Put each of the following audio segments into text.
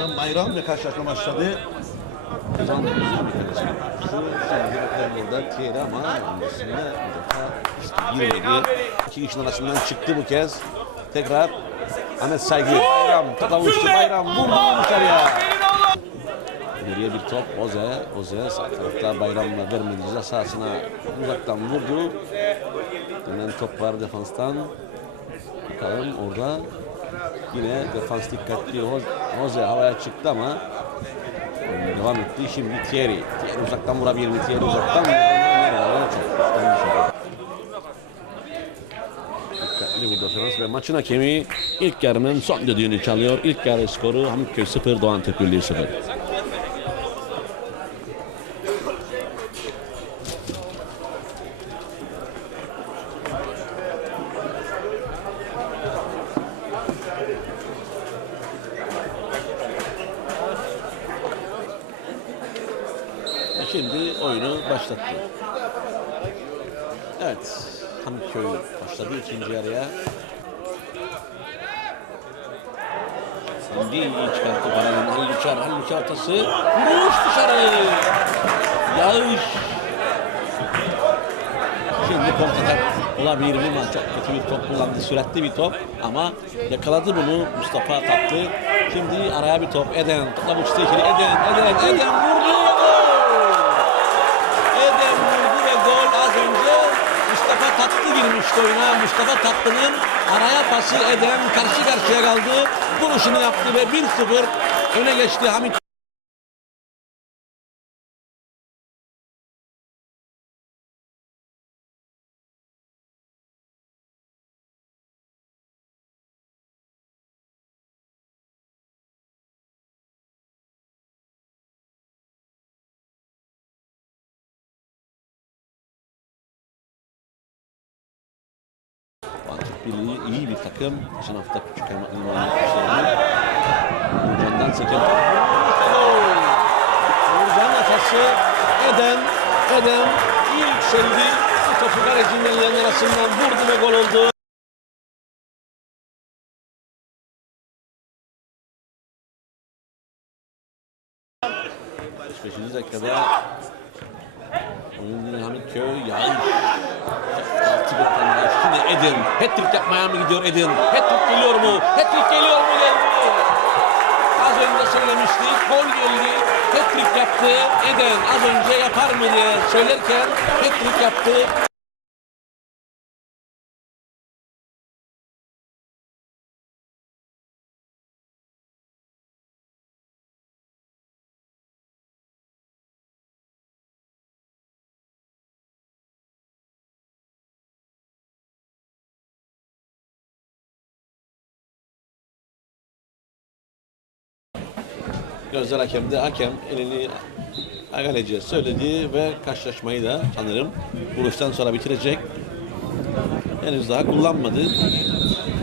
Kaptan Bayram ve karşılaşma başladı. Şimdi burada Thierry ama öncesinde bir defa girmedi. İki kişinin arasından çıktı bu kez. Tekrar Ahmet Saygı. Bayram topa uçtu. Bayram vurdu dışarıya. Geriye bir top Oze. Oze sağ tarafta Bayram'la vermedi ceza sahasına uzaktan vurdu. Dönen top var defanstan. Bakalım orada yine defans dikkatli. Jose havaya çıktı ama devam etti. Şimdi Thierry. Thierry uzaktan vurabilir? Thierry uzaktan. Dikkatli burada defans ve maçın hakemi ilk yarının son düdüğünü çalıyor. İlk yarı skoru Hamutköy 0, Doğan Birliği 0. Şimdi oyunu başlattı. Evet, Hamköy başladı ikinci yarıya. Şimdi iyi çıkarttı Baran'ın Halil Uçar, Halil Uçar ortası. Vuruş dışarı. Yağış. Şimdi kontratak olabilir mi? Çok kötü bir top kullandı. Süratli bir top ama yakaladı bunu Mustafa Tatlı. Şimdi araya bir top. Eden. Topla bu ikili. Eden, Eden, Eden vurdu. Gol! Eden vurdu ve gol az önce Mustafa Tatlı girmişti oyuna. Mustafa Tatlı'nın araya pası Eden karşı karşıya kaldı. Vuruşunu yaptı ve 1-0 öne geçti Hamit Birliği iyi bir takım. Geçen hafta küçük elmanın oynamışlarını. Uğurcan'dan seken Gol! Uğurcan atası Eden, Eden yükseldi. Bu topu kalecinin ellerinin arasından vurdu ve gol oldu. 45. dakikada Hamit yağış. Şimdi Edin. Hat-trick yapmaya mı gidiyor Edin? Hat-trick geliyor mu? Hat-trick geliyor mu? Geldi. Az önce söylemiştik. Gol geldi. Hat-trick yaptı. Eden az önce yapar mı diye söylerken hat-trick yaptı. Gözler hakemde. Hakem elini Agaleci'ye söyledi ve karşılaşmayı da sanırım vuruştan sonra bitirecek. Henüz daha kullanmadı.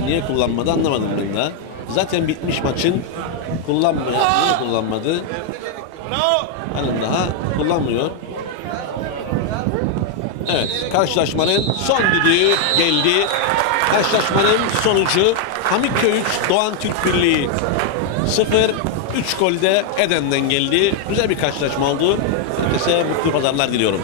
Niye kullanmadı anlamadım ben daha. Zaten bitmiş maçın kullanmıyor. Niye kullanmadı? Halen daha kullanmıyor. Evet, karşılaşmanın son düdüğü geldi. Karşılaşmanın sonucu Hamitköy 3 Doğan Türk Birliği 0 3 golde Eden'den geldi. Güzel bir karşılaşma oldu. Herkese mutlu pazarlar diliyorum.